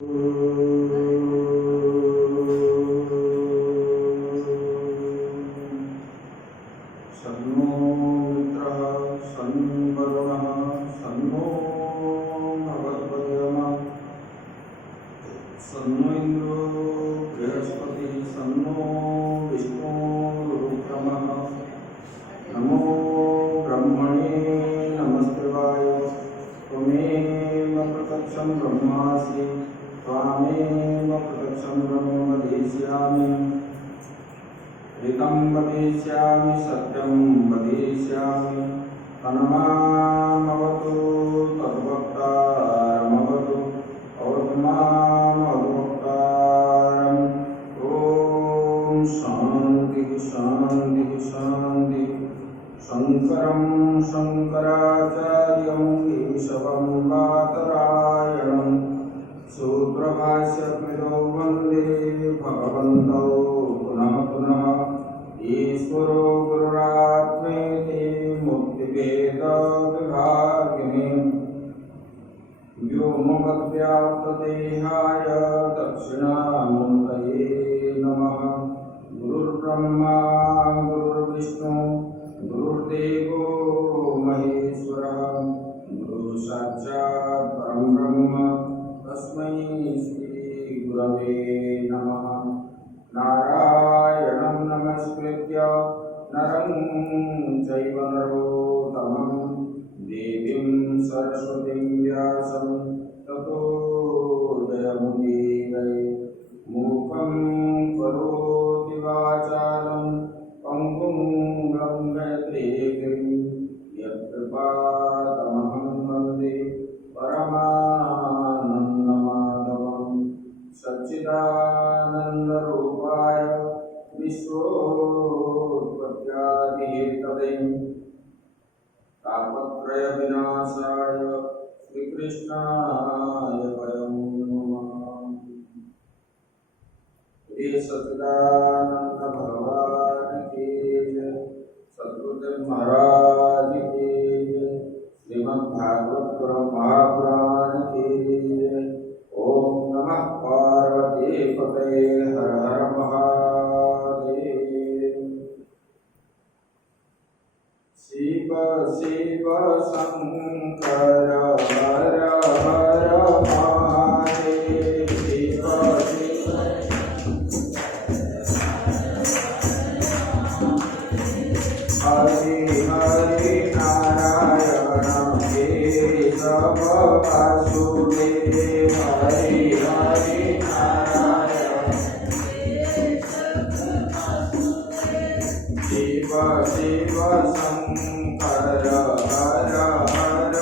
सन्नो मित्रः सन्वरुणः सन्नो भगवद्यमः सन्नो इन्द्रो बृहस्पतिः सन्नो विष्णुरुक्रमः नमो ब्रह्मणे नमस्तेवाय त्वमेव प्रत्यक्षं ब्रह्मासि त्वामेव प्रत्यक्षं ब्रह्म वदिष्यामि ऋतं वदिष्यामि सत्यं वदिष्यामि तन्मामवतु तद्भक्तारमवतु अवतु मामवतुभक्तारम् ॐ शान्ति शान्ति शान्ति शङ्करं शङ्कराचार्यं केशवं वातरायणं सूत्रभाष्यकृतो वन्दे भगवन्तौ पुनः पुनः ईश्वरो गुरुरात्मेति मुक्तिभेदविभागिने व्योमवद्व्याप्तदेहाय दक्षिणामूर्तये नमः। गुरुर्ब्रह्मा गुरुर्विष्णु गुरुर्देवो महेश्वरः गुरुसाक्षात् परं ब्रह्म तस्मै श्री गुरवे नमः। नारायणं नमस्कृत्य नरं चैव नरोत्तमं देवीं सरस्वतीं व्यासं ततो जयमुदीरये। मूकं करोति वाचालं पङ्गुं लङ्घयते गिरिं यत्कृपातमहं वन्दे परमानन्दमाधवं सच्चिदानन्दरूपाय विश्वोत्पत्त्यादिहेतवे तापत्रयविनाशाय श्रीकृष्णाय वयं नमः। श्री सच्चिदानंद भगवान की जय, सद्गुरुदेव महाराज की जय, श्रीमद्भागवत महापुराण की जय। ओम नमः पार्वती पतये हर हर महादेव। शिव शिव शंकर हर हर महादेव। शिव शिव हरि हरि नारायण केशव वासुदेव हरि हरि नारायण शिव शिव शंकर हर हर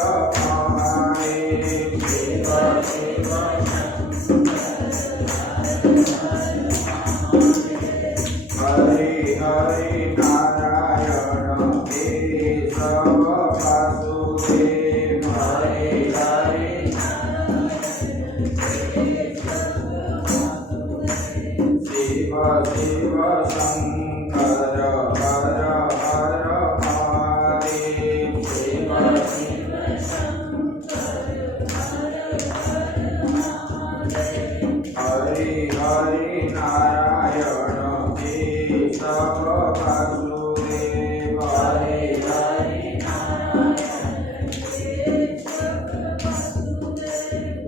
महादेव। शिव शिव हरि हरि नारायण केशव वासुदेव हरि हरि शिव शिव शंकर हर हर महादेव। शिव शिव हरि हरि नारायण केशव वासुदेव हरि हरि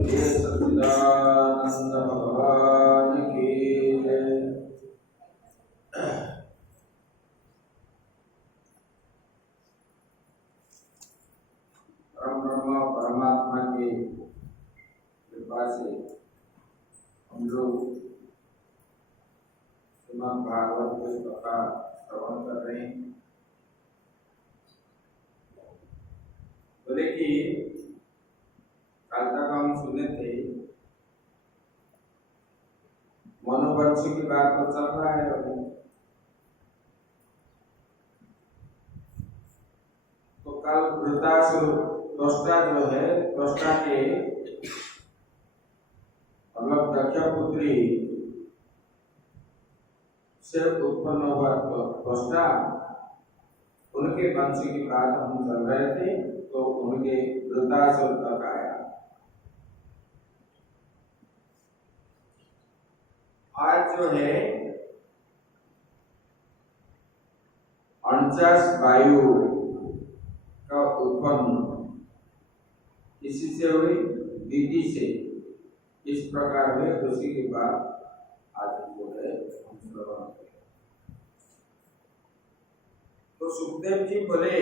ये सच्चिदानंद भगवान की जय। परम ब्रह्म परमात्मा की कृपा से हम लोग श्रीमद् भागवत की कथा श्रवण कर रहे हैं। बोले कि कल तक हम सुने थे मनोवंशी की बात तो चल रहा है अभी। तो कल वृतासुर त्वष्टा जो है, त्वष्टा के मतलब दक्ष पुत्री से उत्पन्न हुआ त्वष्टा, उनके वंश की बात हम चल रहे थे। तो उनके वृतासुर तक आया। आज जो है 49 वायु का उत्पन्न किसी से हुई, दीदी से। इस प्रकार हुए, उसी के बाद आज जो है हम श्रवण करें। तो सुखदेव जी बोले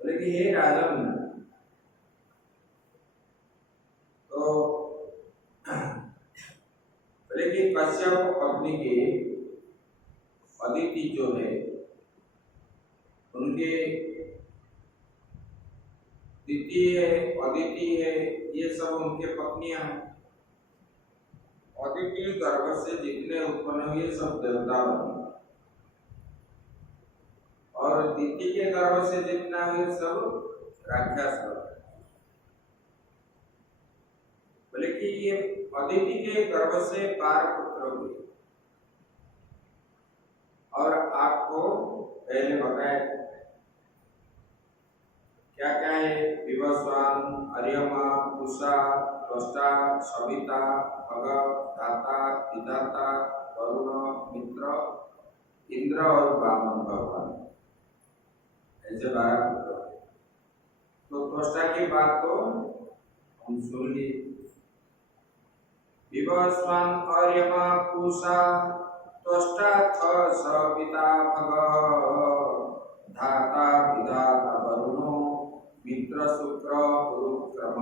कि हे राजन, तो बोले कि कश्यप अग्नि के अदिति जो है, उनके दिति है, अदिति है, ये सब उनके पत्नियां हैं। अदिति गर्भ से जितने उत्पन्न हुए सब देवता बने, और दिति के गर्भ से जितना हुए सब राक्षस बने। बोले कि ये अदिति के गर्भ से 12 पुत्र हुए, और आपको पहले बताया क्या क्या है? विवस्वान, अर्यमा, उषा, त्वष्टा, सविता, भग, दाता, विधाता, वरुण, मित्र, इंद्र और वामन भगवान, ऐसे 12 पुत्र। तो त्वष्टा की बात तो हम सुन ली। विवस्वान, अर्यमा, उषा, त्वष्टा, सविता, भग, धाता, विधाता, वरुणो, मित्र, शुक्र, गुरुक्रम।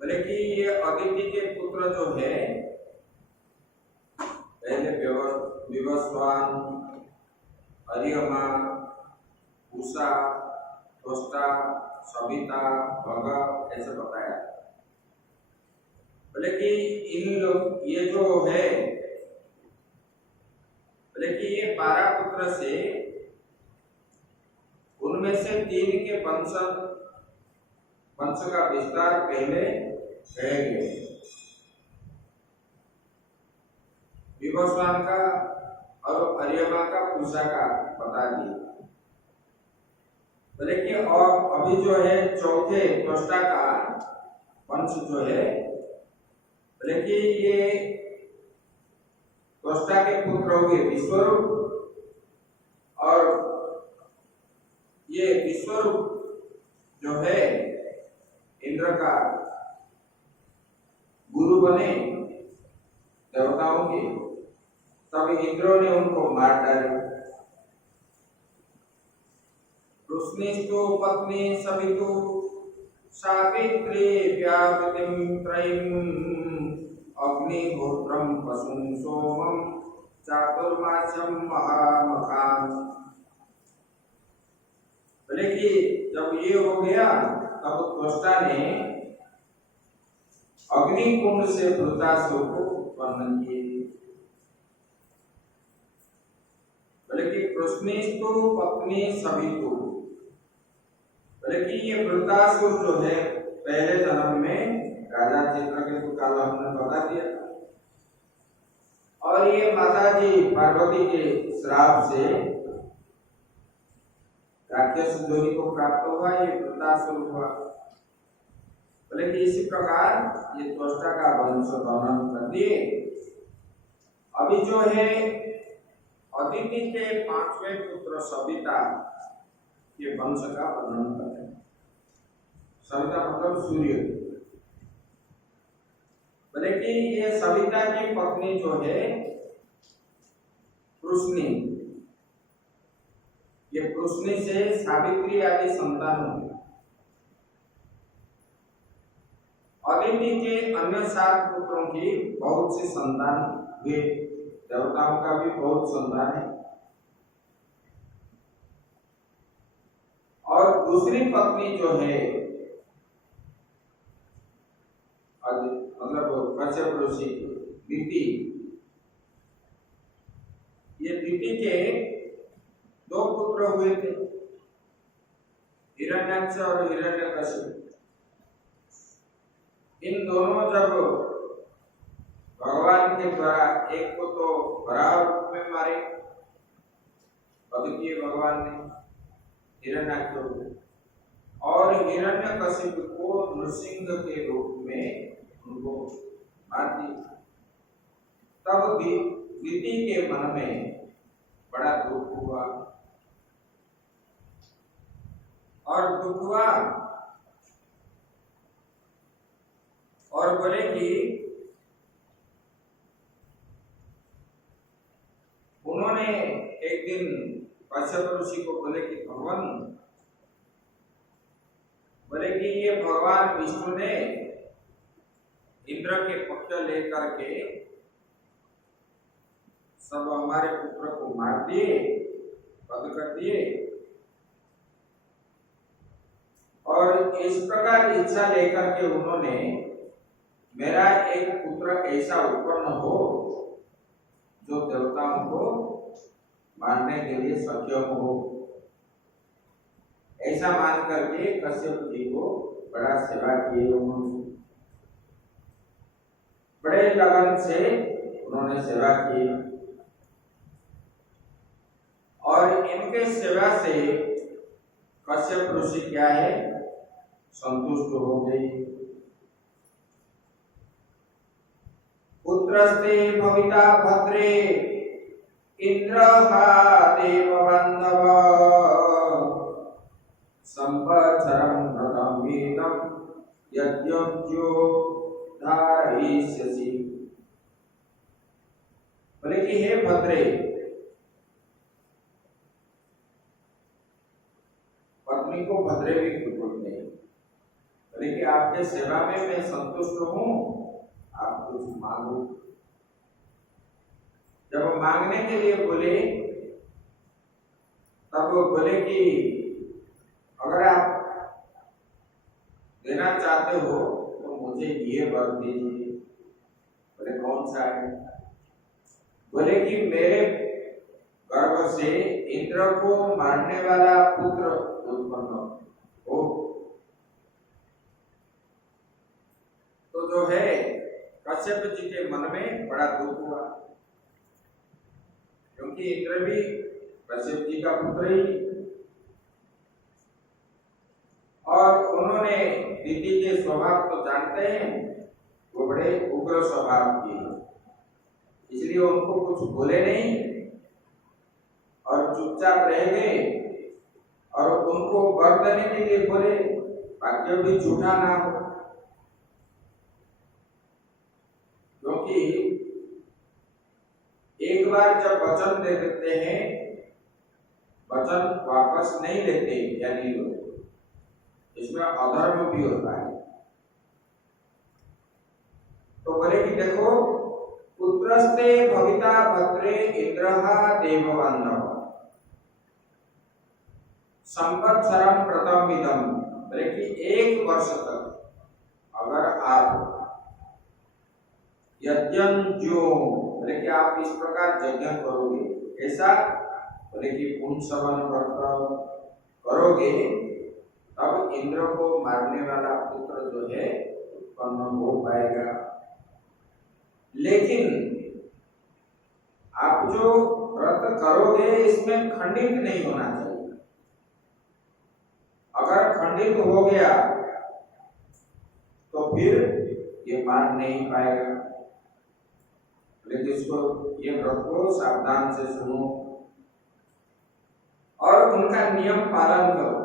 बोले कि ये अदिति के पुत्र जो है, पहले विवस्वान, अर्यमा, उषा, त्वष्टा, सविता, भग, ऐसे बताया। बोले कि इन लोग ये जो है, बोले कि ये 12 पुत्र से उनमें से 3 के वंश का विस्तार पहले कहेंगे। विवस्वान का और अर्यमा का, उषा का बता दिए। बोले कि और अभी जो है चौथे त्वष्टा का वंश जो है, बोले कि ये त्वष्टा के पुत्र हुए विश्वरूप, और ये विश्वरूप जो है इंद्र का गुरु बने देवताओं के, तब इंद्रों ने उनको मार डाला। रुष्णिस्तु पत्नी सवितु सावित्री व्यावृतिं त्रयीं अग्निहोत्रं पशुं सोमं चातुर्मास्यं महामखान्। बोले कि जब ये हो गया, तब त्वष्टा ने अग्नि कुंड से वृतासुर को उत्पन्न किए। बोले कि कृष्णिस्तु पत्नी सवितु, बोले कि ये वृतासुर जो है पहले जन्म में राजा चित्रकेतु का हमने बता दिया, और ये माता जी पार्वती के श्राप से राक्षस जोनी को प्राप्त हुआ, ये वृतासुर हुआ। बोले कि इसी प्रकार ये त्वष्टा का वंश वर्णन कर दिए। अभी जो है अदिति के 5वें पुत्र सविता के वंश का वर्णन करते हैं। सविता मतलब सूर्य। बोले कि ये सविता की पत्नी जो है कृष्णी, ये कृष्णी से सावित्री आदि संतान हुए। अदिति के अन्य 7 पुत्रों की बहुत सी संतान हुए, देवताओं का भी बहुत संतान है। और दूसरी पत्नी जो है मतलब कश्यप ऋषि दिति, ये दिति के 2 पुत्र हुए थे, हिरण्याक्ष और हिरण्यकशिपु। इन दोनों जब भगवान के द्वारा, एक को तो वराह रूप में मारे अद्वितीय भगवान ने हिरण्याक्ष को, और हिरण्यकशिपु को नृसिंह के रूप में उनको मार दिया। तब दिति के मन में बड़ा दुख हुआ और दुख हुआ और बोले कि उन्होंने एक दिन कश्यप ऋषि को बोले कि भगवान, बोले कि ये भगवान विष्णु ने इंद्र के पक्ष लेकर के सब हमारे पुत्र को मार दिए, वध कर दिए, और इस प्रकार इच्छा लेकर के उन्होंने मेरा एक पुत्र ऐसा उत्पन्न हो जो देवताओं को मारने के लिए सक्षम हो, ऐसा मान करके कश्यप जी को बड़ा सेवा किए। उन्होंने बड़े लगन से उन्होंने सेवा की और इनके सेवा से कश्यप ऋषि क्या है, संतुष्ट हो गई। पुत्रस्ते भविता भद्रे इंद्रहा देव बांधव संवत्सरं व्रतं वेदं यज्ञोज्यो धारयिष्यसि। बोले कि हे भद्रे, पत्नी को भद्रे भी बोलते हैं। बोले कि आपके सेवा में मैं संतुष्ट हूँ, आप कुछ मांगो। जब मांगने के लिए बोले तब वो बोले कि अगर आप देना चाहते हो तो मुझे ये वर दीजिए। बोले कौन सा है? बोले कि मेरे गर्भ से इंद्र को मारने वाला पुत्र उत्पन्न हो। तो जो है कश्यप जी के मन में बड़ा दुख हुआ, क्योंकि इंद्र भी कश्यप जी का पुत्र ही, और उन्होंने दिति के स्वभाव तो जानते हैं, वो बड़े उग्र स्वभाव के, इसलिए उनको कुछ बोले नहीं और चुपचाप रह गए और उनको वर देने के लिए बोले वाक्य भी झूठा ना हो, क्योंकि एक बार जब वचन दे देते हैं, वचन वापस नहीं लेते यानी लोग, इसमें अधर्म भी होता है। तो बोले कि देखो, पुत्रस्ते भविता भद्रे इंद्रहा देवबांधव संवत्सरं व्रतं इदं। बोले कि 1 वर्ष तक अगर आप यज्ञो, बोले कि आप इस प्रकार यज्ञ करोगे, ऐसा बोले कि पुंसवन व्रत करोगे, तब इंद्र को मारने वाला पुत्र जो है उत्पन्न हो पाएगा। लेकिन आप जो व्रत करोगे इसमें खंडित नहीं होना चाहिए। अगर खंडित हो गया तो फिर ये मार नहीं पाएगा। लेकिन इसको, ये व्रत को सावधान से सुनो और उनका नियम पालन करो।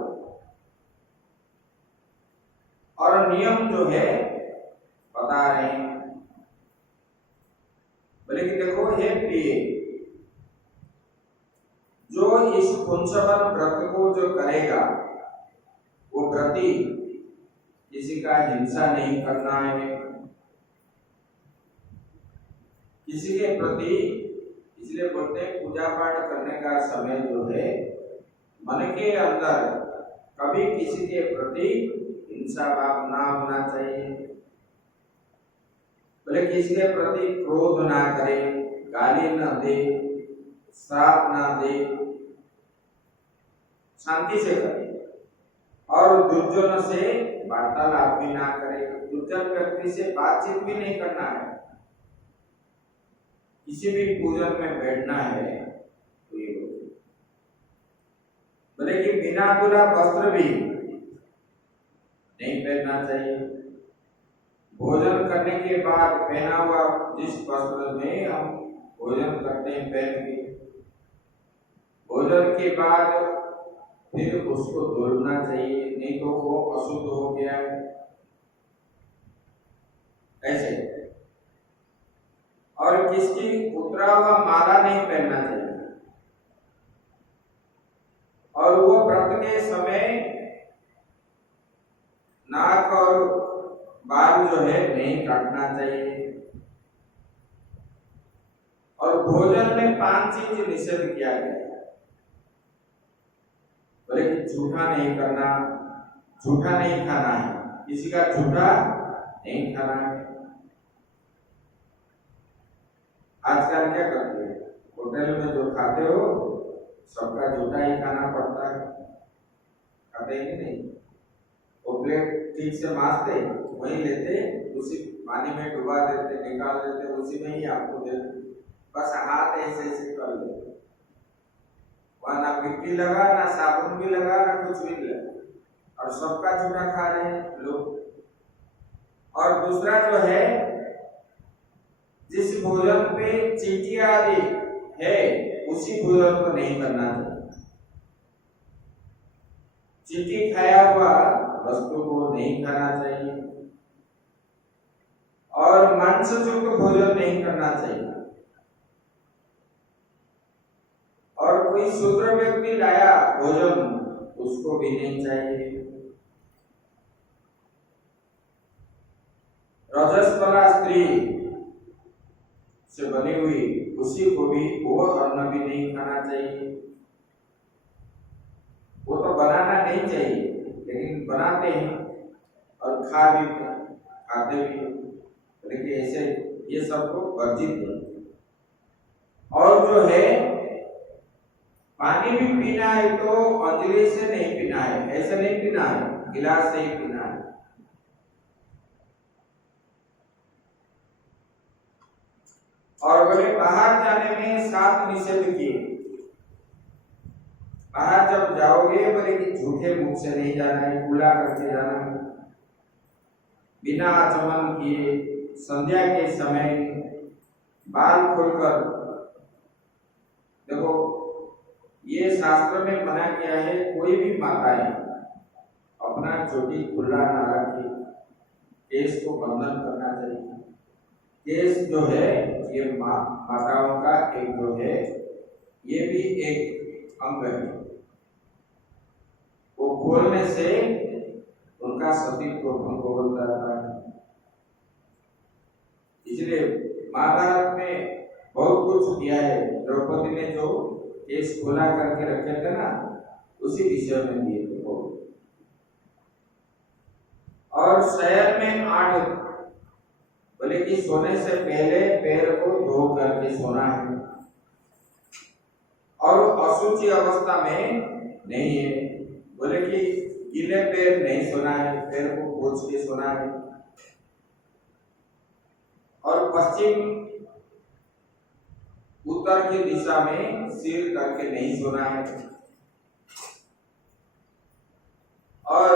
और नियम जो है बता रहे हैं, बोले कि देखो हे प्रिय, जो इस पुंसवन व्रत को जो करेगा वो व्रती किसी का हिंसा नहीं करना है, किसी के प्रति, इसलिए बोलते हैं पूजा पाठ करने का समय जो है मन के अंदर कभी किसी के प्रति हिंसा भाव ना होना चाहिए। बोले किसी के प्रति क्रोध ना करे, गाली न दे, श्राप ना दे, शांति से करे, और दुर्जन से वार्तालाप भी ना करे। दुर्जन व्यक्ति से बातचीत भी नहीं करना है। किसी भी पूजन में बैठना है तो ये बोले कि बिना धुला वस्त्र भी नहीं पहनना चाहिए। भोजन करने करने के बाद पहना हुआ जिस वस्त्र में हम भोजन करते हैं पहन के, भोजन के बाद फिर उसको धुलना चाहिए, नहीं तो वो अशुद्ध हो गया है। ऐसे और किसकी उतरा हुआ माला नहीं पहनना चाहिए, और वो व्रत के समय नाक और बाल जो है नहीं काटना चाहिए। और भोजन में 5 चीज निषेध किया गया है। बोले कि झूठा नहीं करना, झूठा नहीं खाना है, किसी का झूठा नहीं खाना है। आजकल क्या करते हैं, होटल में जो खाते हो सबका झूठा ही खाना पड़ता है, खाते ही नहीं। वो प्लेट ठीक से मांजते वही लेते, उसी पानी में डुबा देते, निकाल देते, उसी में ही आपको देते, बस हाथ ऐसे ऐसे कर लेते, वहां ना मिट्टी लगा, ना साबुन भी लगा, ना कुछ भी लगा, और सबका झूठा खा रहे हैं लोग। और दूसरा जो है, जिस भोजन पे चींटी आदि है उसी भोजन को नहीं करना चाहिए। चींटी खाया हुआ वस्तु को नहीं खाना चाहिए, और मांसयुक्त भोजन नहीं करना चाहिए। और कोई शूद्र व्यक्ति लाया भोजन उसको भी नहीं चाहिए। रजस्वला स्त्री से बनी हुई उसी को भी वो अन्न भी नहीं खाना चाहिए। वो तो बनाना नहीं चाहिए, लेकिन बनाते हैं और खाते भी, लेकिन ऐसे ये सबको वर्जित है। और जो है पानी भी पीना है तो अंजलि से नहीं पीना है, ऐसे नहीं पीना है, गिलास से ही पीना है। और बोले बाहर जाने में 7 निषेध किए। बाहर जब जाओगे बोले कि झूठे मुख से नहीं जाना है, खुला करके जाना है, बिना आचमन किए, संध्या के समय बाल खोलकर। देखो ये शास्त्र में मना किया है, कोई भी माताएं अपना चोटी खुला ना रखे, केस को बंधन करना चाहिए। केस जो है ये माताओं का एक जो है ये भी एक अंग है, वो खोलने से उनका सतीत्व भंग हो जाता है। इसलिए महाभारत में बहुत कुछ किया है। द्रौपदी ने जो केस खोला करके रखे थे ना, उसी विषय में दिए थे वो। और शहर में 8 बोले कि सोने से पहले पैर को धो करके सोना है, और अशुचि अवस्था में नहीं है। बोले कि गीले पैर नहीं सोना है, पैर को पोंछ के सोना है। और पश्चिम उत्तर की दिशा में सिर करके नहीं सोना है, और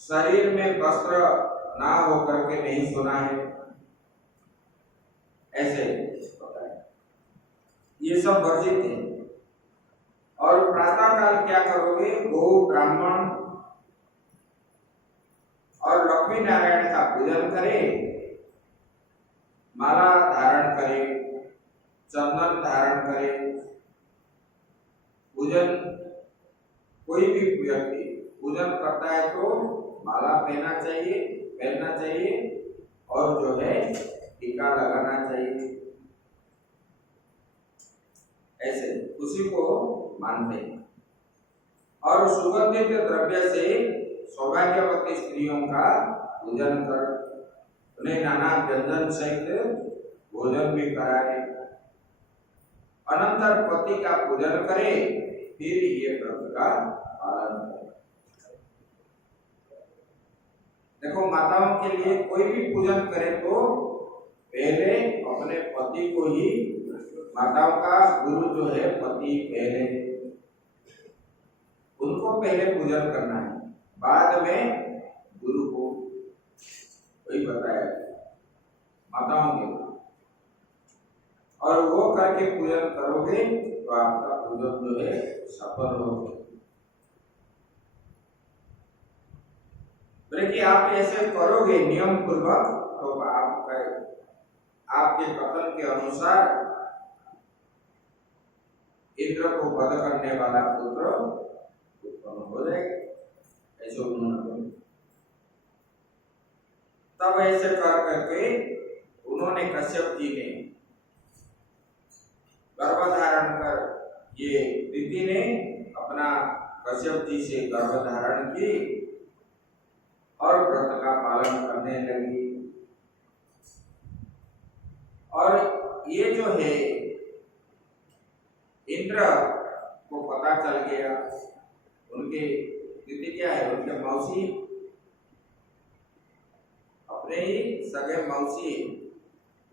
शरीर में वस्त्र ना हो करके नहीं सोना है। ऐसे ये सब वर्जित है। और प्रातः काल क्या करोगे, गो ब्राह्मण और लक्ष्मी नारायण का पूजन करे, माला धारण करे, चंदन धारण करे। पूजन कोई भी व्यक्ति पूजन करता है तो माला पहनना चाहिए, और जो है टीका लगाना चाहिए। ऐसे उसी को मानते हैं। और सुगंधित द्रव्य से सौभाग्यवती स्त्रियों का पूजन कर उन्हें नाना व्यंजन सहित भोजन भी कराए, अनंतर पति का पूजन करे, फिर ये व्रत का पालन करे। देखो माताओं के लिए कोई भी पूजन करे तो पहले अपने पति को ही, माताओं का गुरु जो है पति पहले, उनको पहले पूजन करना है, बाद में गुरु को। वही बताया माताओं के, और वो करके पूजन करोगे तो आपका पूजन जो है सफल होगा। बोले कि आप ऐसे करोगे नियम पूर्वक तो आपके कथन के अनुसार इंद्र को वध करने वाला पुत्र उत्पन्न हो जाएगा, ऐसे उन्होंने बोला। तब ऐसे कर करके उन्होंने कश्यप जी ने गर्भ धारण कर, ये दीदी ने अपना कश्यप जी से गर्भ धारण की और व्रत का पालन करने लगी। और ये जो है इंद्र को पता चल गया, उनके दीदी क्या है, उनके मौसी, अपने ही सगे मौसी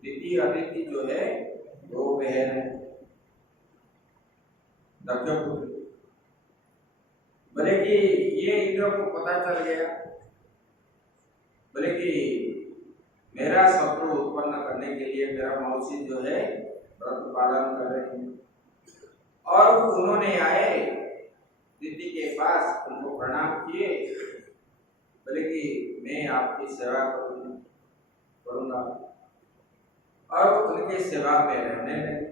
दीदी अदिति जो है, दो बहन है दक्षपुत्र। बोले कि ये इंद्र को पता चल गया, बोले कि मेरा शत्रु उत्पन्न करने के लिए मेरा मौसी जो है व्रत पालन कर रही है। और उन्होंने आए दीदी के पास, उनको प्रणाम किए, बोले कि मैं आपकी सेवा करूंगा, और उनके सेवा में रहने लगे।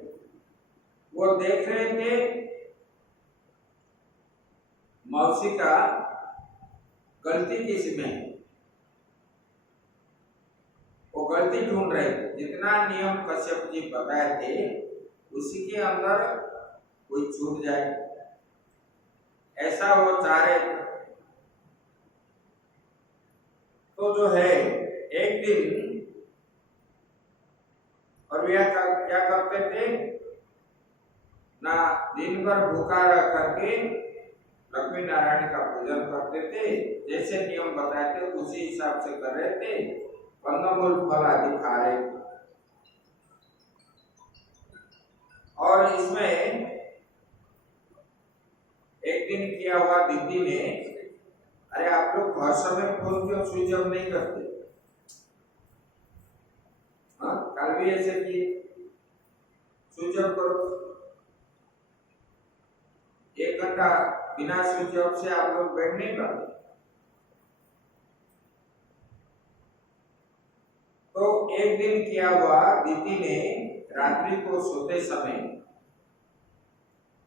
वो देख रहे थे मौसी का गलती किसमें, वो गलती ढूंढ रहे थे। जितना नियम कश्यप जी बताए थे उसी के अंदर कोई छूट जाए, ऐसा वो चाह रहे थे। तो जो है एक दिन, और वे क्या करते थे ना, दिन भर भूखा रह करके लक्ष्मी नारायण का पूजन करते थे, जैसे नियम बताए थे उसी हिसाब से कर रहे थे, कंदमूल फल आदि खा रहे थे। और इसमें एक दिन किया हुआ दीदी ने, अरे आप लोग हर समय फोन क्यों स्विच ऑफ नहीं करते, कल भी ऐसे किए, स्विच ऑफ करो, 1 घंटा बिना स्विच ऑफ से आप लोग बैठ नहीं पाते। तो एक दिन क्या हुआ, दीदी ने रात्रि को सोते समय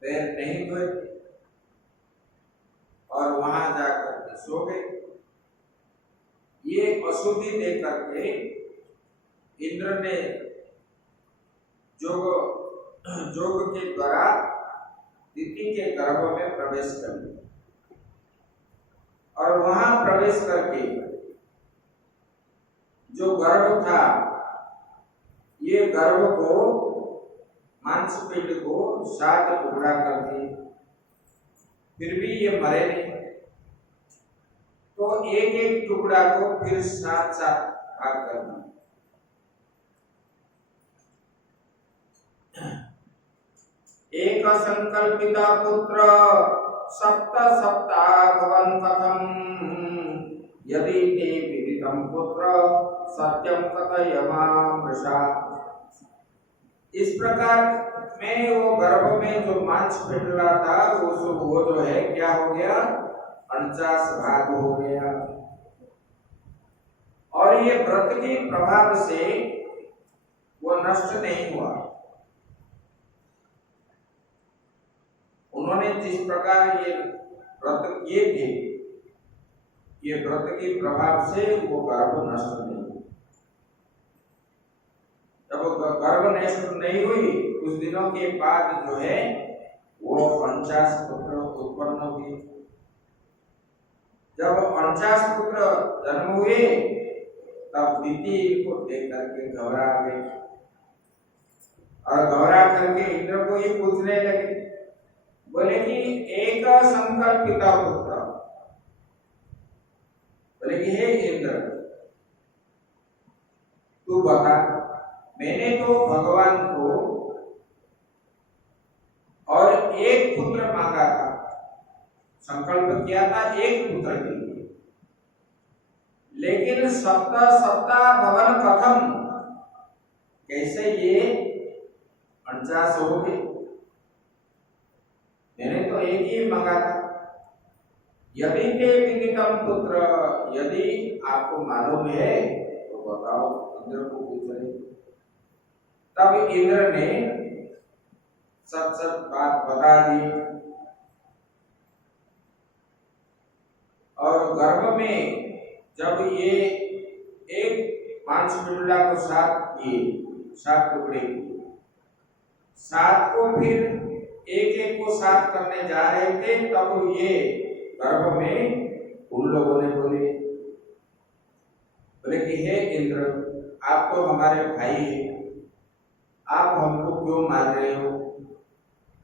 पैर नहीं धोए और वहां जाकर के सो गए। ये अशुद्धि देख करके इंद्र ने जोग के द्वारा दीदी के गर्भ में प्रवेश कर लिया, और वहां प्रवेश करके जो गर्भ था, ये गर्भ को, मांसपिंड को 7 टुकड़ा कर दिए, फिर भी ये मरे नहीं। तो एक एक टुकड़ा को फिर 7 भाग करना। एक संकल्पिता पुत्र सप्त सप्ता भवन कथम, यदि ते विदितं पुत्र सत्यम कथय मां वृषा। इस प्रकार में वो गर्भ में जो मांस पिंडला था वो जो है क्या हो गया, 49 भाग हो गया। और ये व्रत के प्रभाव से वो नष्ट नहीं हुआ। उन्होंने जिस प्रकार ये व्रत किए थे, ये व्रत के प्रभाव से वो गर्भ नष्ट नहीं हुआ। जब गर्भ नष्ट नहीं हुई, कुछ दिनों के बाद जो है वो 49 पुत्र उत्पन्न हुए। जब 49 पुत्र जन्म हुए, तब दीदी को देख करके घबरा गई, और घबरा करके इंद्र को ये पूछने लगे, बोले कि एक संकल्पिता पुत्र, बोले कि हे इंद्र तू बता, मैंने तो भगवान को और एक पुत्र मांगा था, संकल्प किया था एक पुत्र के लिए, लेकिन सप्ता सप्ता भवन कथम, कैसे ये 49 हो गए? मैंने तो एक ही मांगा था। यदि ते विदितम पुत्र, यदि आपको मालूम है तो बताओ, इंद्र को पूछ रहे। तब इंद्र ने सच सच बात बता दी और गर्भ में जब ये एक 5 पिंडा को 7 किए, 7 टुकड़े किए, 7 को फिर एक एक को 7 करने जा रहे थे, तब ये गर्भ में उन लोगों ने बोले कि हे इंद्र, आप तो हमारे भाई हैं, आप हमको क्यों मार रहे हो?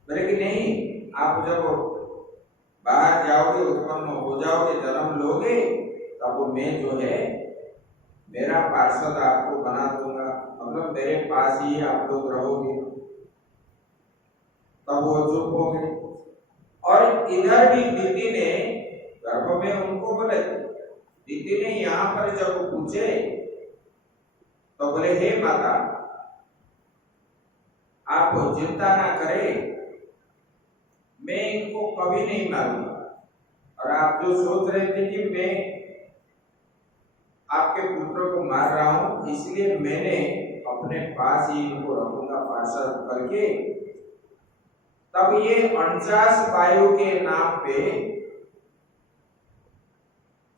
बोले कि नहीं, आप जब बाहर जाओगे, उत्पन्न हो जाओगे, जन्म लोगे, तब मैं जो है मेरा पार्षद आपको बना दूंगा, मतलब मेरे पास ही आप लोग रहोगे। तब वो चुप हो गए। और इधर भी दीदी ने गर्भ में उनको बोले, दीदी ने यहाँ पर जब पूछे तो बोले हे माता, आप चिंता ना करें, मैं इनको कभी नहीं मारूंगा। और आप जो सोच रहे थे कि मैं आपके पुत्र को मार रहा हूं, इसलिए मैंने अपने पास ही इनको रखूंगा पार्षद करके। तब ये 49 वायु के नाम पे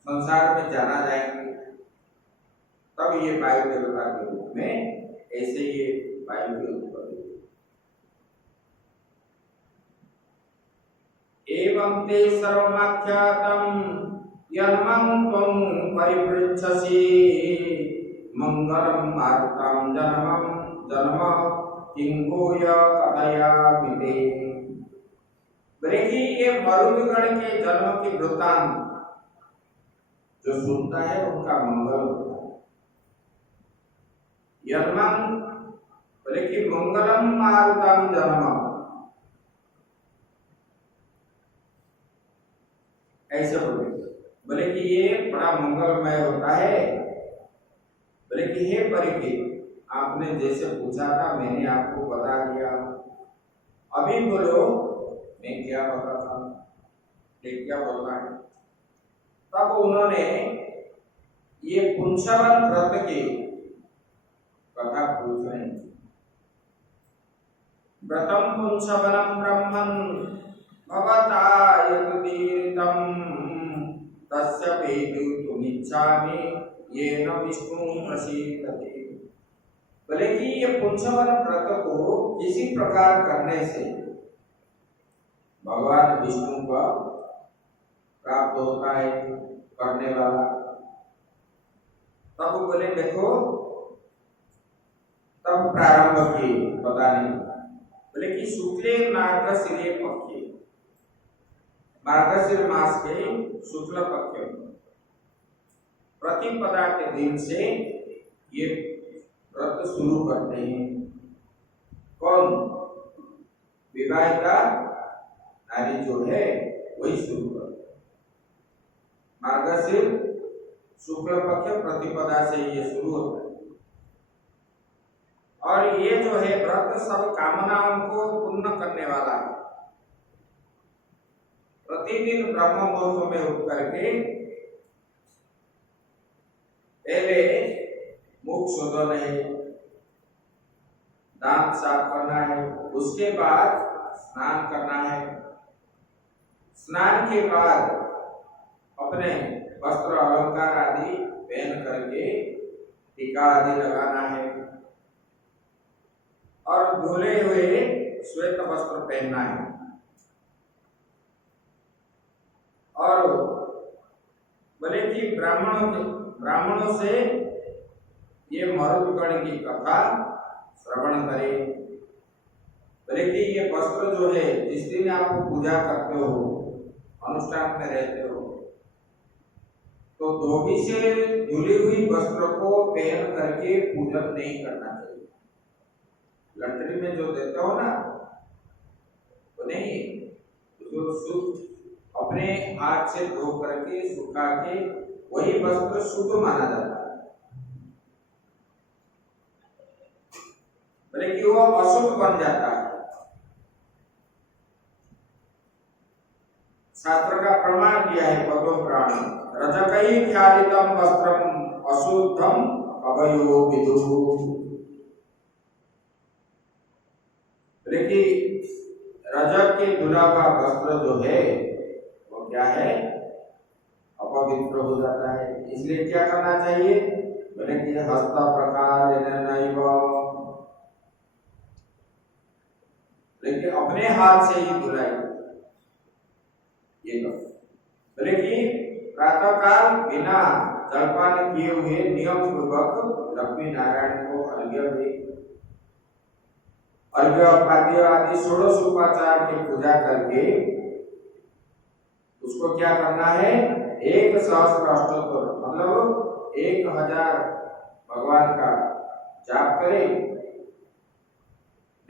संसार में जाना जाएंगे। तब ये वायु देवता के रूप में ऐसे ये वायु के उत्पत्ति। एवं ते सर्वमाख्यातम् यन्मं त्वं परिपृच्छसि मंगलम मारुतां जन्म किंकोय कथयामि ते। बोले कि ये मरुदगण के जन्म की वृत्तांत जो सुनता है उनका मंगल होता है। यन्मं बोले कि मंगलम मारुतां जन्म, ऐसे बोले कि ये बड़ा मंगलमय होता है। बोले कि हे परीक्षित, आपने जैसे पूछा था मैंने आपको बता दिया, अभी बोलो मैं क्या बताता हूँ, क्या बोलना है। तब उन्होंने ये पुंसवन व्रत की कथा पूछ रहे हैं। व्रतम पुंसवनम ब्रह्मन् भवता यदुदीरितम् तस्य वेदितुमिच्छामि येन विष्णु प्रसीदति। बोले कि ये पुंसवन व्रत को किसी प्रकार करने से भगवान विष्णु को प्राप्त होता है करने वाला। तब बोले देखो, तब प्रारंभ किए बताने। बोले कि शुक्ले मार्गशीर पक्ष, मार्गशीर मास के शुक्ल पक्ष प्रतिपदा के दिन से ये व्रत शुरू करते हैं। कौन? विवाहिता नारी जो है वही शुरू करते हैं। मार्गशीर शुक्ल पक्ष प्रतिपदा से ये शुरू होता है। और ये जो है व्रत सब कामनाओं को पूर्ण करने वाला है। प्रतिदिन ब्रह्म मुहूर्त में उठ करके पहले मुख शोधन है, दांत साफ करना है, उसके बाद स्नान करना है। स्नान के बाद अपने वस्त्र अलंकार आदि पहन करके टीका आदि लगाना है और धुले हुए श्वेत वस्त्र पहनना है। और बोले कि ब्राह्मणों से ये मरुदगण की कथा श्रवण करे। बोले कि ये वस्त्र जो है जिस दिन आप पूजा करते हो, अनुष्ठान में रहते हो, तो धोबी से धुली हुई वस्त्र को पहन करके पूजन नहीं करना चाहिए। लटरी में जो देते हो ना, तो नहीं, जो शुद्ध अपने हाथ से धो करके सुखा के वही वस्त्र शुद्ध माना जाता है। बोले कि वो अशुद्ध बन जाता है। शास्त्र का प्रमाण दिया है पदो प्राण रजकई ख्यालितम वस्त्रम अशुद्धम कवयो विदु। लेकिन रजक के धुला का वस्त्र जो है वो क्या है, अपवित्र हो जाता है। इसलिए क्या करना चाहिए, बोले कि हस्त प्रकार लेकिन अपने हाथ से ही धुलाई ये करो। बोले कि प्रातः काल बिना जलपान किए हुए नियम पूर्वक लक्ष्मी नारायण को अर्घ्य दे, अर्घ्य पाद्य आदि षोडश उपाचार की पूजा करके उसको क्या करना है, 1,000 अष्टोत्तर मतलब 1000 भगवान का जाप करे,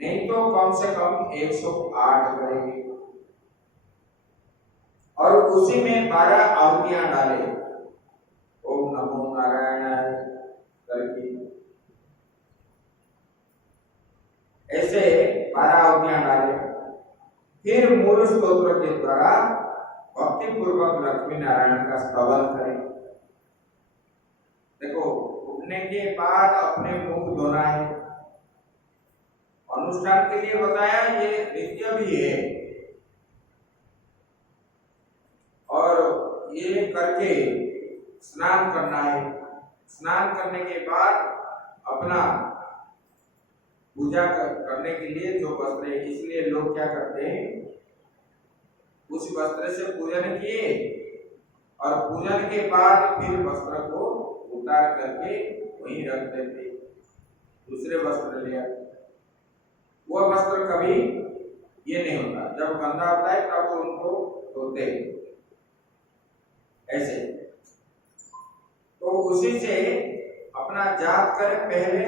नहीं तो कम से कम 108 करेंगे और उसी में 12 आहुतियां डाले, ओम नमो नारायणाय करके ऐसे 12 आहुतियां डाले। फिर मूल स्तोत्र के द्वारा भक्ति पूर्वक लक्ष्मी नारायण का स्तवन करें। देखो उठने के बाद अपने मुख धोना है, अनुष्ठान के लिए बताया, ये नित्य भी है और ये करके स्नान करना है। स्नान करने के बाद अपना पूजा करने के लिए जो वस्त्र है, इसलिए लोग क्या करते हैं, उस वस्त्र से पूजन किए और पूजन के बाद फिर वस्त्र को उतार करके वहीं रख देते, दूसरे वस्त्र ले आते। वह वस्त्र कभी ये नहीं होता, जब गंदा होता है तब उनको धोते ऐसे। तो उसी से अपना जाप करें, पहले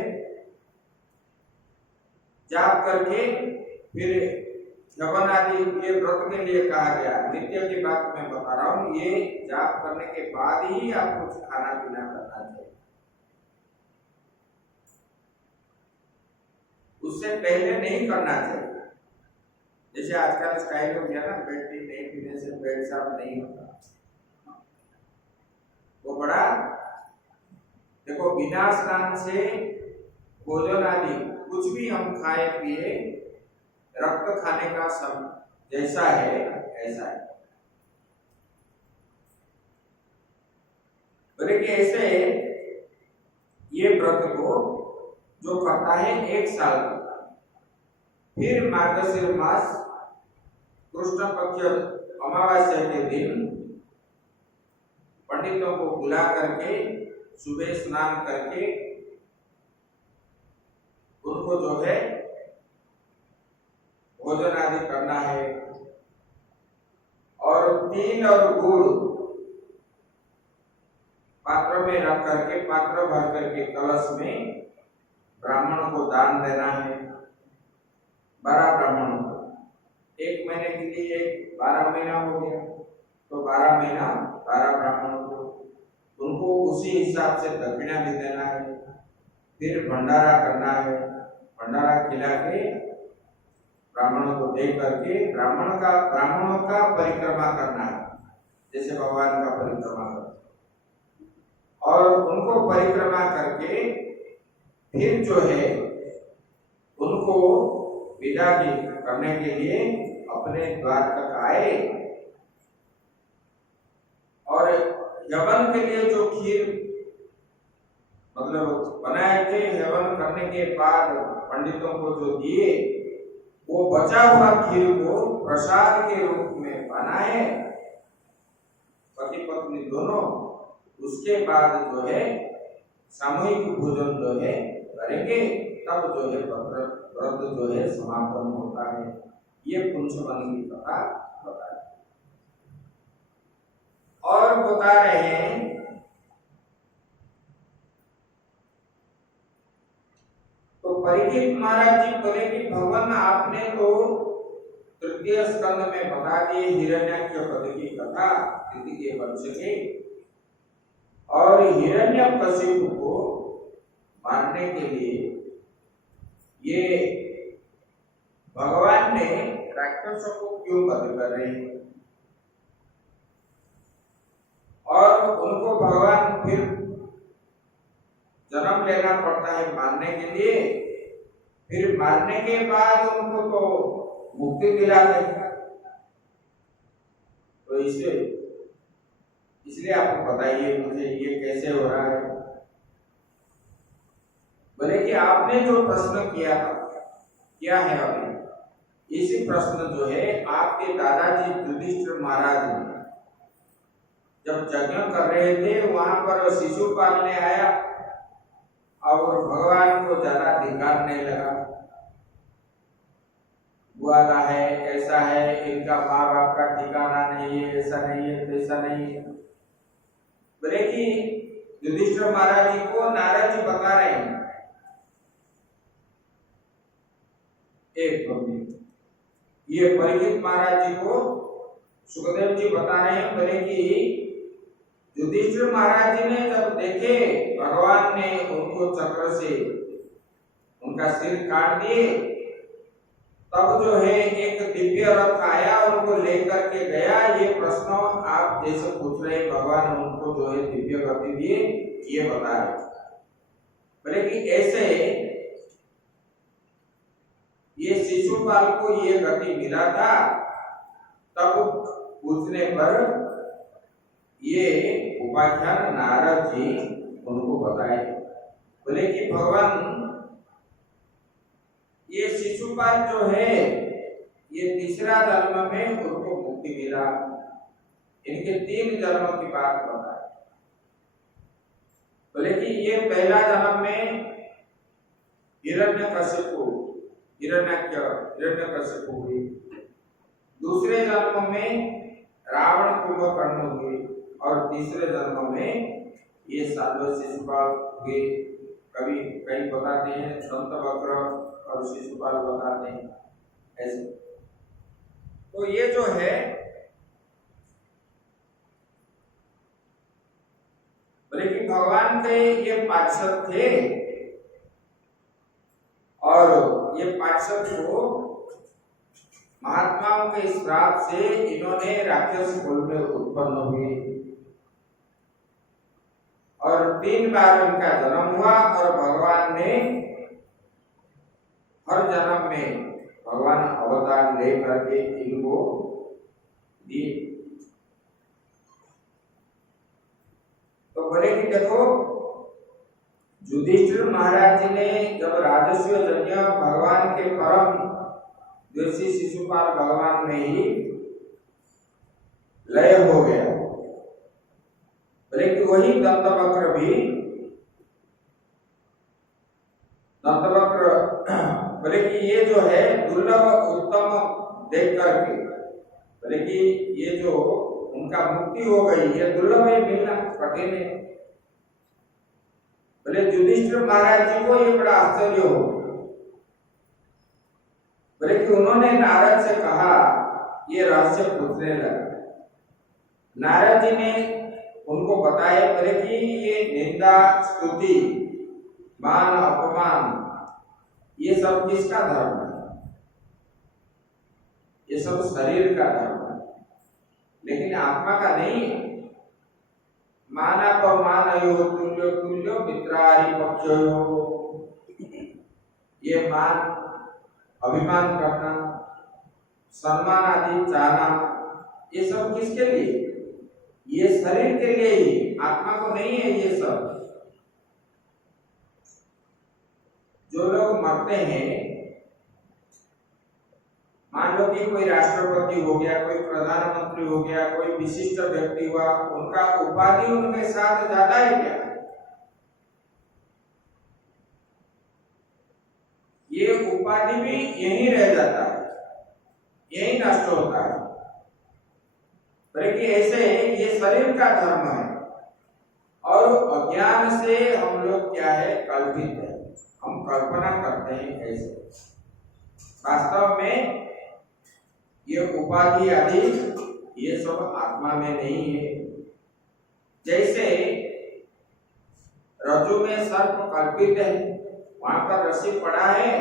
जाप करके फिर जपन आदि, ये व्रत के लिए कहा गया, नित्य की बात मैं बता रहा हूं। ये जाप करने के बाद ही आपको कुछ खाना पीना करना चाहिए, उससे पहले नहीं करना चाहिए। जैसे आजकल स्टाइल हो गया ना, बेड टी नहीं पीने से पेट साफ नहीं होता, वो बड़ा देखो बिना स्नान से भोजन आदि कुछ भी हम खाए पिए, रक्त खाने का सब जैसा है ऐसा है। बोले कि ऐसे ये व्रत को जो करता है 1 साल करता है, फिर मार्गशीर मास कृष्ण पक्ष अमावस्या के दिन पंडितों को बुला करके सुबह स्नान करके उनको जो है भोजन आदि करना है और तिल और गुड़ पात्र में रख करके, पात्र भर करके कलश में ब्राह्मण को दान देना है। 12 ब्राह्मणों को, 1 महीने के लिए 12 महीना हो गया, तो 12 महीना 12 ब्राह्मणों को, उनको उसी हिसाब से दक्षिणा भी देना है। फिर भंडारा करना है, भंडारा खिला के ब्राह्मणों को दे करके ब्राह्मणों का परिक्रमा करना है, जैसे भगवान का परिक्रमा करना, और उनको परिक्रमा करके फिर जो है उनको विदा करने के लिए अपने द्वार तक आए और यवन के लिए जो खीर मतलब बनाए थे, यवन करने के बाद पंडितों को जो दिए, वो बचा हुआ खीर को प्रसाद के रूप में बनाए पति पत्नी दोनों। उसके बाद जो है सामूहिक भोजन जो है करेंगे, तब जो है व्रत जो है समापन होता है। ये पुंसवन की कथा बताया और बता रहे हैं तो परीक्षित महाराज जी बोले कि भगवान आपने तो तृतीय स्कंद में बता दिए हिरण्यकश्यप की कथा, कृति के वंश के, और हिरण्यकशिपु को मारने के लिए ये भगवान ने राक्षसों को क्यों वध कर रहे हैं और उनको भगवान फिर जन्म लेना पड़ता है मारने के लिए, फिर मारने के बाद उनको तो मुक्ति दिलाते हैं। तो इसलिए आपको बताइए मुझे ये कैसे हो रहा है। बोले कि आपने जो प्रश्न किया था क्या है अभी, इसी प्रश्न जो है आपके दादाजी युधिष्ठिर महाराज ने जब यज्ञ कर रहे थे वहां पर शिशुपाल ने आया और भगवान को ज्यादा धिक्कारने लगा, बुआला है, ऐसा है, इनका माँ बाप का ठिकाना नहीं है, ऐसा नहीं है, वैसा नहीं है। बोले कि युधिष्ठिर महाराज जी को नारद जी बता रहे हैं, एक ये परीक्षित महाराज जी को सुखदेव जी बता रहे हैं। बोले कि युधिष्ठिर महाराज जी ने जब देखे भगवान ने उनको चक्र से उनका सिर काट दिए, तब जो है एक दिव्य रथ आया उनको लेकर के गया। ये प्रश्न आप जैसे पूछ रहे भगवान उनको जो है दिव्य गति दिए, ये बता रहे। बोले कि ऐसे ये शिशुपाल को ये गति मिला था, तब पूछने पर ये उपाख्यान नारद जी उनको बताए। बोले कि भगवान ये शिशुपाल जो है ये तीसरा जन्म में उनको मुक्ति मिला, इनके 3 जन्म की बात बताए। बोले कि ये पहला जन्म में हिरण्यकशिपु हुई, दूसरे जन्म में रावण कुंभकर्ण हुए और तीसरे जन्म में ये साधु शिशुपाल हुए। कभी कई बताते हैं दंतवक्र और शिशुपाल बताते हैं ऐसे। तो ये जो है बोले कि भगवान के ये पार्षद थे और ये पार्षद को महात्माओं के श्राप से इन्होंने राक्षस कुल में उत्पन्न हुए और 3 बार उनका जन्म हुआ और भगवान ने हर जन्म में भगवान अवतार लेकर के इनको दिए। तो बोले कि देखो युधिष्ठिर महाराज जी ने जब राजस्व यज्ञ भगवान के परम द्वेषी शिशुपाल भगवान में ही लय हो गया। बोले कि वही दंतवक्र बोले कि ये जो है दुर्लभ उत्तम देख करके, बोले कि ये जो उनका मुक्ति हो गई ये दुर्लभ है, मिलना कठिन है। बोले युधिष्ठिर महाराज जी को ये बड़ा आश्चर्य हो। बोले कि उन्होंने नारद से कहा, ये रहस्य पूछने लगा। नारद जी ने उनको बताया, बोले कि ये निंदा स्तुति मान अपमान ये सब किसका धर्म है? ये सब शरीर का धर्म है, लेकिन आत्मा का नहीं है। मान अपमान तुल्यो तुल्यो मित्रारि पक्षयो, ये मान अभिमान करना, सम्मान आदि चाहना, ये सब किसके लिए? ये शरीर के लिए ही, आत्मा को नहीं है। ये सब जो लोग मरते हैं, मान लो कि कोई राष्ट्रपति हो गया, कोई प्रधानमंत्री हो गया, कोई विशिष्ट व्यक्ति हुआ, उनका उपाधि उनके साथ ज्यादा है क्या? ये उपाधि भी यही रह जाता है, यही नष्ट होता है। बल्कि ऐसे ये शरीर का धर्म है और अज्ञान से हम लोग क्या है, कल्पित है, हम कल्पना करते हैं ऐसे। वास्तव में ये उपाधि आदि ये सब आत्मा में नहीं है। जैसे रज्जु में सर्प कल्पित है, वहां पर रस्सी पड़ा है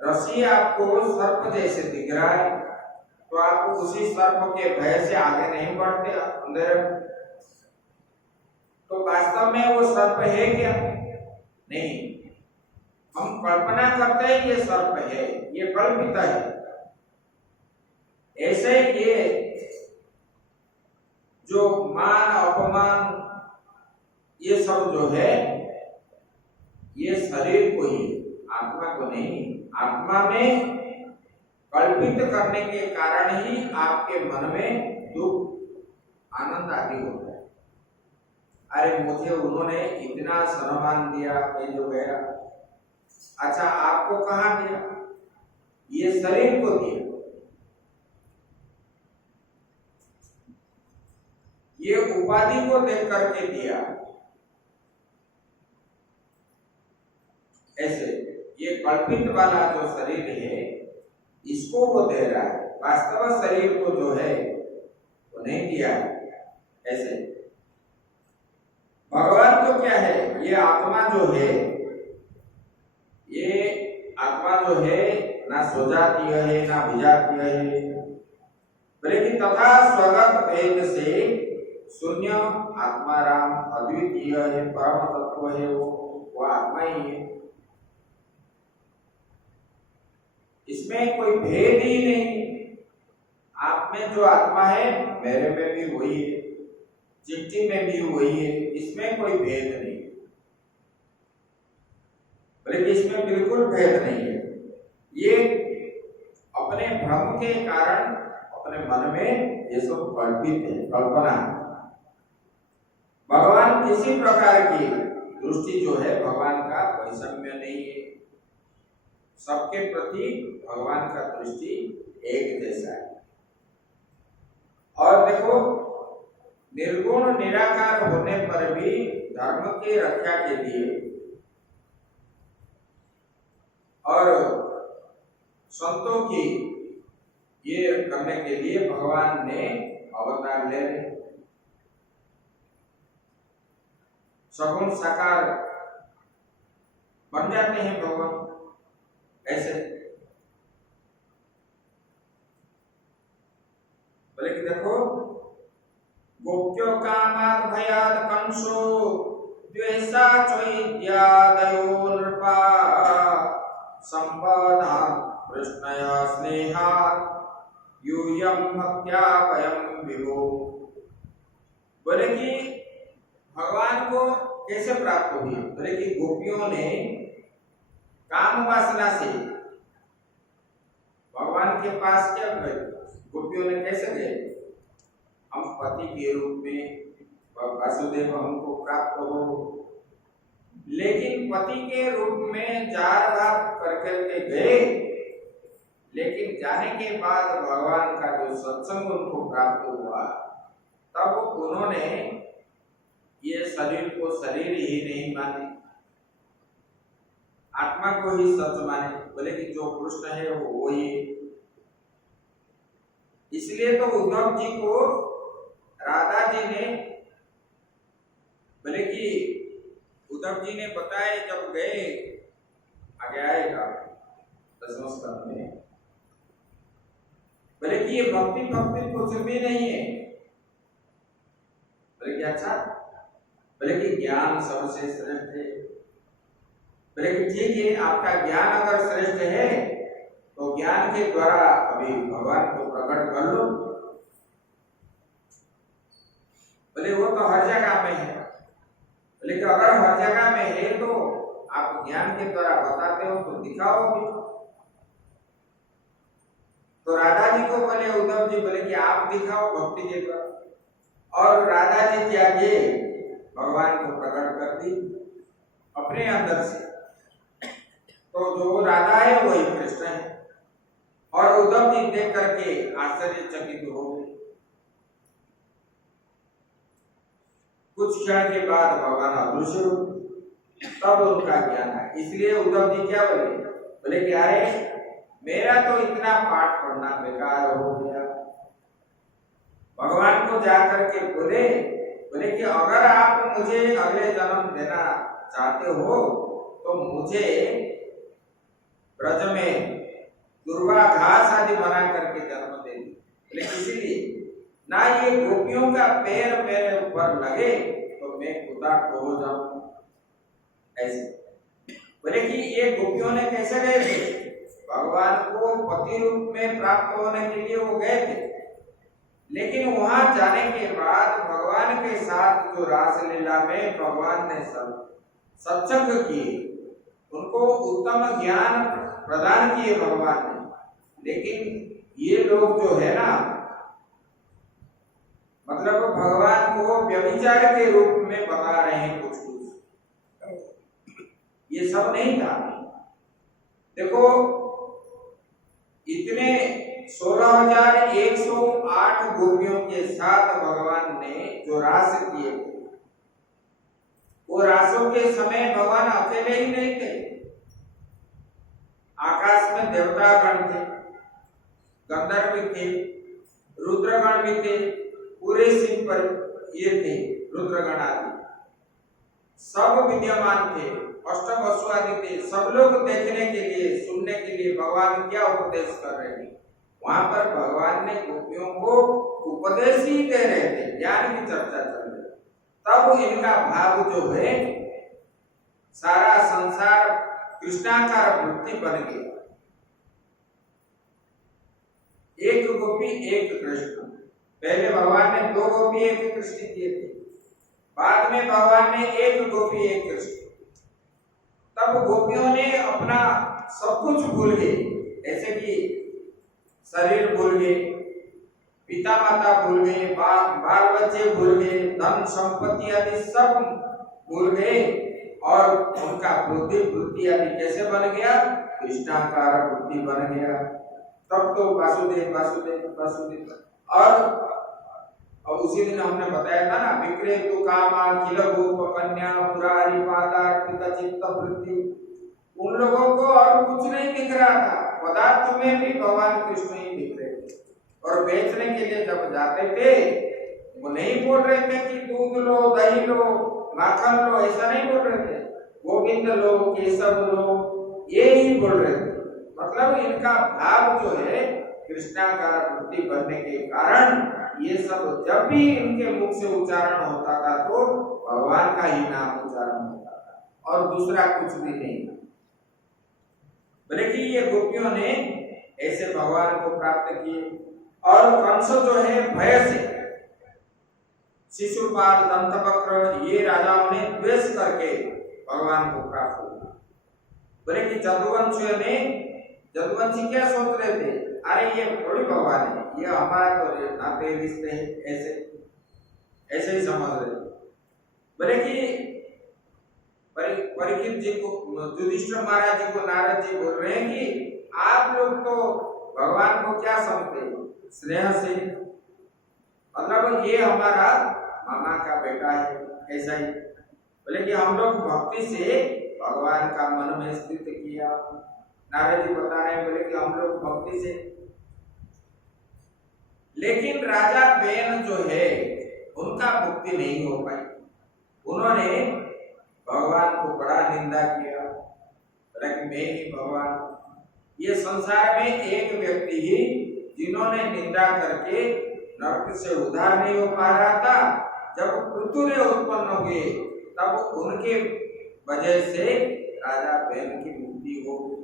रस्सी आपको सर्प जैसे दिख रहा है, तो आप उसी सर्प के भय से आगे नहीं बढ़ते अंधेरे में। तो वास्तव में वो सर्प है क्या? नहीं, हम कल्पना करते हैं ये सर्प है, ये कल्पित है। ऐसे ये जो मान अपमान ये सब जो है, ये शरीर को ही, आत्मा को नहीं। आत्मा में कल्पित करने के कारण ही आपके मन में दुख आनंद आदि होता है। अरे मुझे उन्होंने इतना सम्मान दिया, ये जो गया, अच्छा आपको कहाँ दिया? ये शरीर को दिया। ये उपाधि को देख करके दिया। ऐसे ये कल्पित वाला जो शरीर है, इसको वो दे रहा है, वास्तव शरीर को जो है वो नहीं दिया। ऐसे भगवान तो क्या है, ये आत्मा जो है, ये आत्मा जो है ना स्वजातीय है ना विजातीय है, बल्कि तथा स्वगत भेद से शून्य आत्मा राम अद्वितीय है, परम तत्व है, वो आत्मा ही है। इसमें कोई भेद ही नहीं। आप में जो आत्मा है मेरे में भी वही है, चिट्ठी में भी वही है, इसमें कोई भेद नहीं, बल्कि इसमें बिल्कुल भेद नहीं है। ये अपने भ्रम के कारण अपने मन में ये सब कल्पित है, कल्पना है। भगवान किसी प्रकार की दृष्टि जो है, भगवान का वैषम्य नहीं है, सबके प्रति भगवान का दृष्टि एक जैसा है। और देखो, निर्गुण निराकार होने पर भी धर्म की रक्षा के लिए और संतों की ये करने के लिए भगवान ने अवतार ले रहे। सगुण साकार बन जाते हैं भगवान। ऐसे बोले कि देखो, गोप्यो कामाद भयाद कंसो द्वेषा चैद्यादयो नृपा संपदा कृष्णया स्नेहा यूयम भक्त्या वयम विभो। बोले कि भगवान को कैसे प्राप्त हुई? बोले कि गोपियों ने काम वासना से भगवान के पास क्या गए? गोपियों ने कैसे गए? हम पति के रूप में वासुदेव हमको प्राप्त हो, लेकिन पति के रूप में जार भाव करके गए, लेकिन जाने के बाद भगवान का जो सत्संग उनको प्राप्त हुआ, तब उन्होंने ये शरीर को शरीर ही नहीं माने, आत्मा को ही सच माने। बोले कि जो कृष्ण है वो वही है। इसलिए तो उद्धव जी को राधा जी ने, बोले कि उद्धव जी ने बताए जब गए, आगे आएगा 10वें स्कंद में, बोले कि ये भक्ति भक्ति कुछ भी नहीं है। बोले कि अच्छा, बोले कि ज्ञान सबसे श्रेष्ठ है। बोले कि ठीक है, आपका ज्ञान अगर श्रेष्ठ है तो ज्ञान के द्वारा अभी भगवान को प्रकट कर लो। बोले वो तो हर जगह में है। बोले कि अगर हर जगह में है तो आप ज्ञान के द्वारा बताते हो तो दिखाओ भी। तो राधा जी को बोले उद्धव जी, बोले कि आप दिखाओ भक्ति के द्वारा। और राधा जी क्या किए? भगवान को प्रकट कर दी अपने अंदर से। तो जो राधा है वही कृष्ण है। और उद्धव जी देख करके आश्चर्यचकित हो गए। कुछ क्षण के बाद भगवान अदृश्य हुए, तब उनका ज्ञान है। इसलिए उद्धव जी क्या बोले? बोले कि अरे मेरा तो इतना पाठ पढ़ना बेकार हो गया। भगवान को जाकर के बोले कि अगर आप मुझे अगले जन्म देना चाहते हो तो मुझे ब्रज में दुर्वा घास आदि बना करके जन्म दे दी। लेकिन इसीलिए ना ये गोपियों का पैर मेरे ऊपर लगे तो मैं खुदा खो जाऊं, ऐसे। बोले कि ये गोपियों ने कैसे गए थे? भगवान को पति रूप में प्राप्त होने के लिए वो गए थे, लेकिन वहां जाने के बाद भगवान के साथ जो रासलीला में भगवान ने सत्संग किए, उनको उत्तम ज्ञान प्रदान किए भगवान ने। लेकिन ये लोग जो है ना, मतलब भगवान को व्यभिचार के रूप में बता रहे हैं कुछ कुछ, ये सब नहीं था। देखो इतने 16,108 गोपियों के साथ भगवान ने जो रास किए, वो रासों के समय भगवान अकेले ही नहीं थे। आकाश में देवतागण थे, गंधर्व थे, रुद्रगण भी थे, पूरे शिव पर ये थे रुद्रगण आदि, सब विद्यमान थे, अष्टवसु आदि थे। सब लोग देखने के लिए, सुनने के लिए भगवान क्या उपदेश कर रहे थे। वहां पर भगवान ने गोपियों को उपदेश ही दे रहे थे, ज्ञान की चर्चा चल रही। तब इनका भाव जो है, सारा संसार कृष्णाकार वृत्ति बन गया। एक गोपी एक कृष्ण। पहले भगवान ने 2 गोपी एक कृष्ण किए थे, बाद में भगवान ने एक गोपी एक कृष्ण। तब गोपियों ने अपना सब कुछ भूल गए, ऐसे कि शरीर भूल गए, पिता माता भूल गए, बाल बच्चे भूल गए, धन संपत्ति आदि सब भूल गए, और उनका बुद्धि वृत्ति आदि कैसे बन गया? कृष्णाकार बुद्धि बन गया। तब तो वासुदेव वासुदेव वासुदेव। और उसी दिन हमने बताया था ना, विक्रेतु कामा किल भूप कन्या मुरारी पादार्पित चित्त वृत्ति। उन लोगों को और कुछ नहीं दिख रहा था, पदार्थ में भी भगवान कृष्ण ही दिख रहे थे। और बेचने के लिए जब जाते थे, वो नहीं बोल रहे थे कि दूध लो, दही लो, माखन लो, ऐसा नहीं बोल रहे थे। गोविंद लो, केशव लो, ये ही बोल रहे थे। मतलब इनका भाव जो है कृष्णाकार वृत्ति बनने के कारण ये सब जब भी इनके मुख से उच्चारण होता था तो भगवान का ही नाम उच्चारण होता था, और दूसरा कुछ भी नहीं। बोले कि ये गोपियों ने ऐसे भगवान को प्राप्त किए। और कंस जो है भय से, शिशुपाल, दंतवक्र, ये राजाओं ने द्वेष करके भगवान को प्राप्त हुए। बोले कि जदुवंशी क्या सोच रहे थे? अरे ये थोड़ी भगवान है, ये हमारा तो नाते रिश्ते हैं, ऐसे ही समझ रहे थे। बोले कि परीक्षित जी को, युधिष्ठिर महाराज जी को नारद जी बोल रहे हैं कि आप लोग तो भगवान को क्या समझते हैं? स्नेह से, मतलब ये हमारा मामा का बेटा है, ऐसा ही। बोले कि हम लोग भक्ति से भगवान का मन में स्थित किया। नारद जी बता रहे हैं, बोले कि हम लोग भक्ति से। लेकिन राजा बेन जो है उनका मुक्ति नहीं हो पाई। उन्होंने भगवान को बड़ा निंदा किया, लेकिन मैं ही भगवान। ये संसार में एक व्यक्ति ही जिन्होंने निंदा करके नरक से उद्धार नहीं हो पा रहा था, जब पृथ्वी उत्पन्न हुए तब उनके वजह से राजा बेन की मुक्ति हो गई।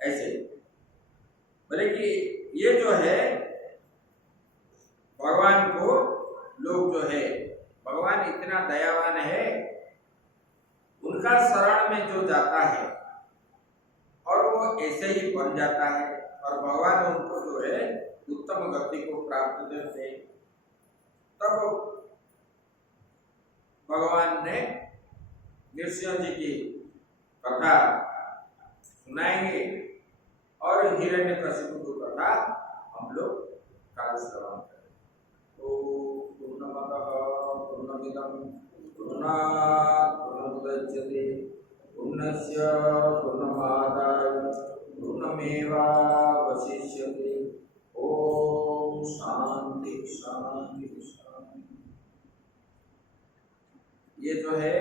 ऐसे बोले कि ये जो है भगवान को लोग जो है, भगवान इतना दयावान है, उनका शरण में जो जाता है और वो ऐसे ही बन जाता है, और भगवान उनको जो है उत्तम गति को प्राप्त करते। तब भगवान ने नृसिंह जी की कथा सुनाएंगे और हिरण्यकशिपु की कथा हम लोग काल श्रवण करें। तो पूर्णमदः पूर्णमिदं पूर्णात् पूर्णमुदच्यते पूर्णस्य पूर्णमादाय पूर्णमेवावशिष्यते। ओम शांति शांति शांति। ये जो है